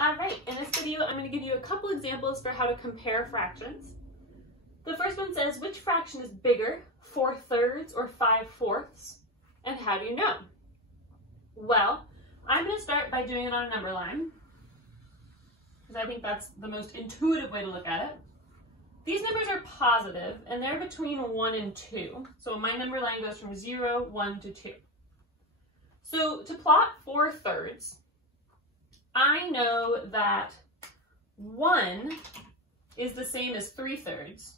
All right, in this video, I'm going to give you a couple examples for how to compare fractions. The first one says, which fraction is bigger, 4/3 or 5/4? And how do you know? Well, I'm going to start by doing it on a number line, because I think that's the most intuitive way to look at it. These numbers are positive, and they're between 1 and 2. So my number line goes from 0, 1 to 2. So to plot 4/3, I know that 1 is the same as 3/3.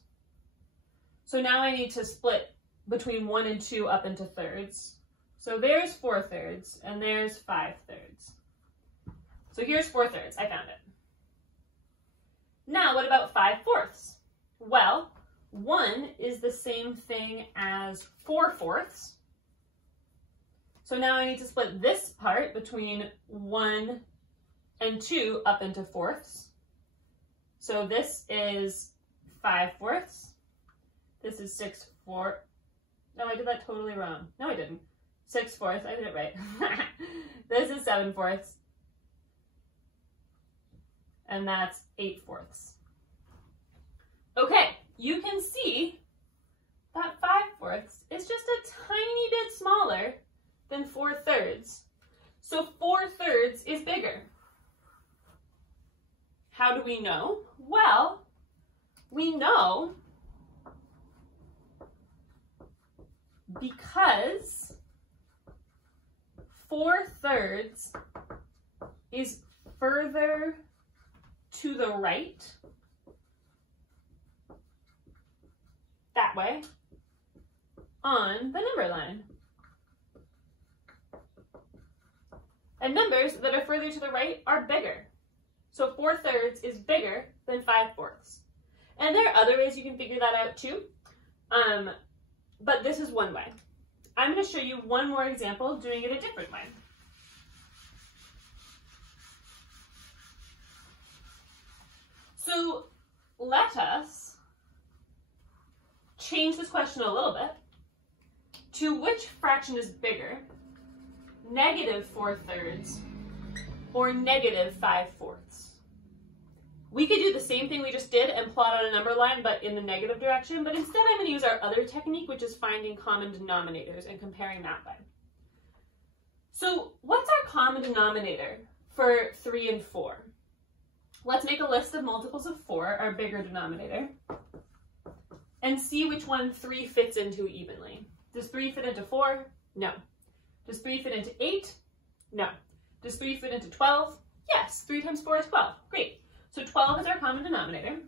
So now I need to split between 1 and 2 up into thirds. So there's 4/3 and there's 5/3. So here's 4/3, I found it. Now what about 5/4? Well, 1 is the same thing as 4/4. So now I need to split this part between 1 and 2 up into fourths. So this is 5/4. This is 6/4. No, I did that totally wrong. No, I didn't. 6/4, I did it right. This is 7/4. And that's 8/4. Okay, you can see that 5/4 is just a tiny bit smaller than 4/3. So 4/3 is bigger. How do we know? Well, we know because 4/3 is further to the right, that way, on the number line. And numbers that are further to the right are bigger. So 4/3 is bigger than 5/4. And there are other ways you can figure that out too. But this is one way. I'm going to show you one more example doing it a different way. So let us change this question a little bit to which fraction is bigger, -4/3 or -5/4? We could do the same thing we just did and plot on a number line, but in the negative direction. But instead, I'm going to use our other technique, which is finding common denominators and comparing that way. So what's our common denominator for 3 and 4? Let's make a list of multiples of 4, our bigger denominator, and see which one 3 fits into evenly. Does 3 fit into 4? No. Does 3 fit into 8? No. Does 3 fit into 12? Yes, 3 times 4 is 12. Great. So 12 is our common denominator.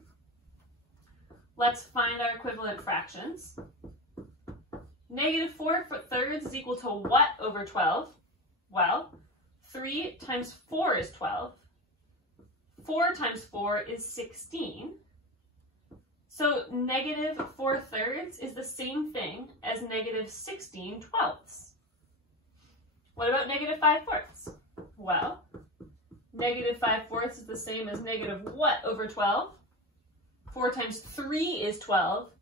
Let's find our equivalent fractions. -4/3 is equal to what over 12? Well, 3 times 4 is 12. 4 times 4 is 16. So -4/3 is the same thing as -16/12. What about -5/4? Well, -5/4 is the same as negative what over 12? 4 times 3 is 12.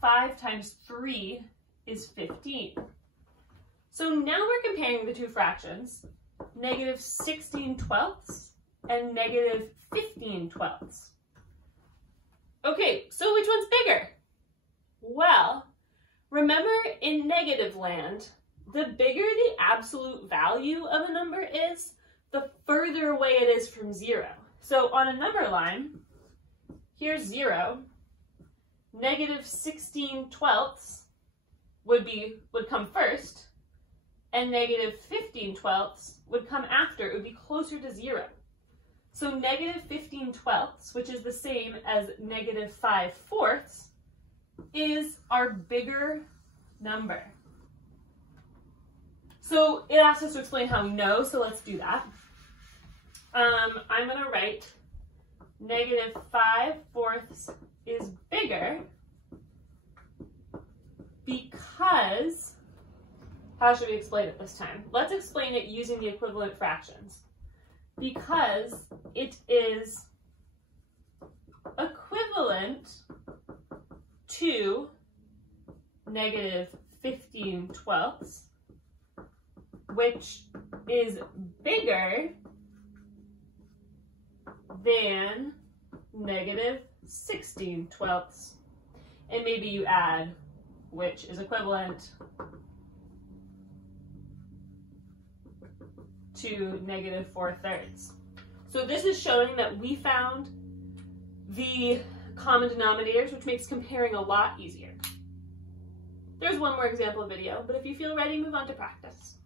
5 times 3 is 15. So now we're comparing the two fractions, -16/12 and -15/12. Okay, so which one's bigger? Well, remember in negative land, the bigger the absolute value of a number is, the further away it is from 0. So on a number line, here's 0, -16/12 would come first, and -15/12 would come after. It would be closer to 0. So -15/12, which is the same as -5/4, is our bigger number. So it asks us to explain how we know, so let's do that. I'm going to write -5/4 is bigger because, how should we explain it this time? Let's explain it using the equivalent fractions. Because it is equivalent to -15/12, which is bigger than negative 16/12. And maybe you add which is equivalent to negative 4/3. So this is showing that we found the common denominators, which makes comparing a lot easier. There's one more example video, but if you feel ready, move on to practice.